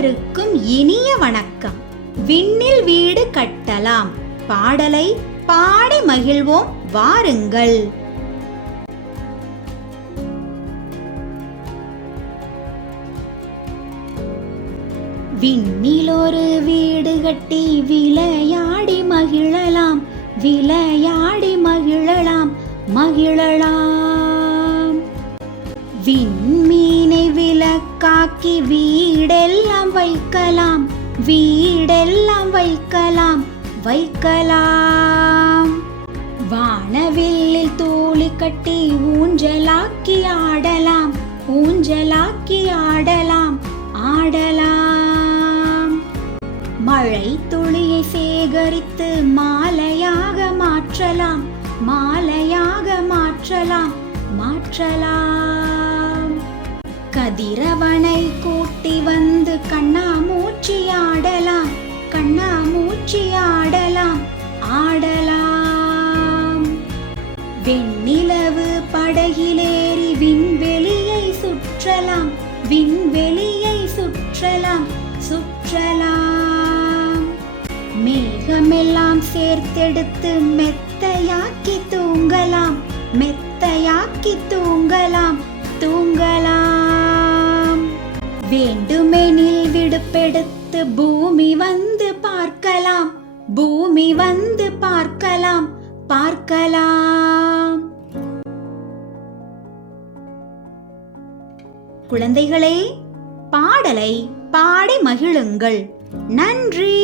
அனைவருக்கும் இனிய வணக்கம். விண்ணில் வீடு கட்டலாம் பாடலை பாடி மகிழ்வோம் வாருங்கள். விண்ணில் ஒரு வீடு கட்டி விளையாடி மகிழலாம், விளையாடி மகிழலாம், மகிழலாம். விண்மீனை விளக்காக்கி வீடெல்லாம் வைக்கலாம், வீடெல்லாம் வைக்கலாம், வைக்கலாம். வானவில்லில் தூளி கட்டி ஊஞ்சலாக்கி ஆடலாம், ஊஞ்சலாக்கி ஆடலாம், ஆடலாம். மழை துளியை சேகரித்து மாலையாக மாற்றலாம், மாலையாக மாற்றலாம், மாற்றலாம். கதிரவனை கூட்டி வந்து கண்ணாமூச்சி ஆடலாம், கண்ணாமூச்சி ஆடலாம், ஆடலாம். வெண்ணிலவு படகிலேறி விண்வெளியை சுற்றலாம், விண்வெளியை சுற்றலாம், சுற்றலாம். மேகமெல்லாம் சேர்த்தெடுத்து மெத்தையாக்கி தூங்கலாம், மெத்தையாக்கி தூங்கலாம், தூங்கலாம். வேண்டுமெனில் விடுப்பெடுத்து பூமி வந்து பார்க்கலாம், பூமி வந்து பார்க்கலாம், பார்க்கலாம். குழந்தைகளே, பாடலை பாடி மகிழுங்கள். நன்றி.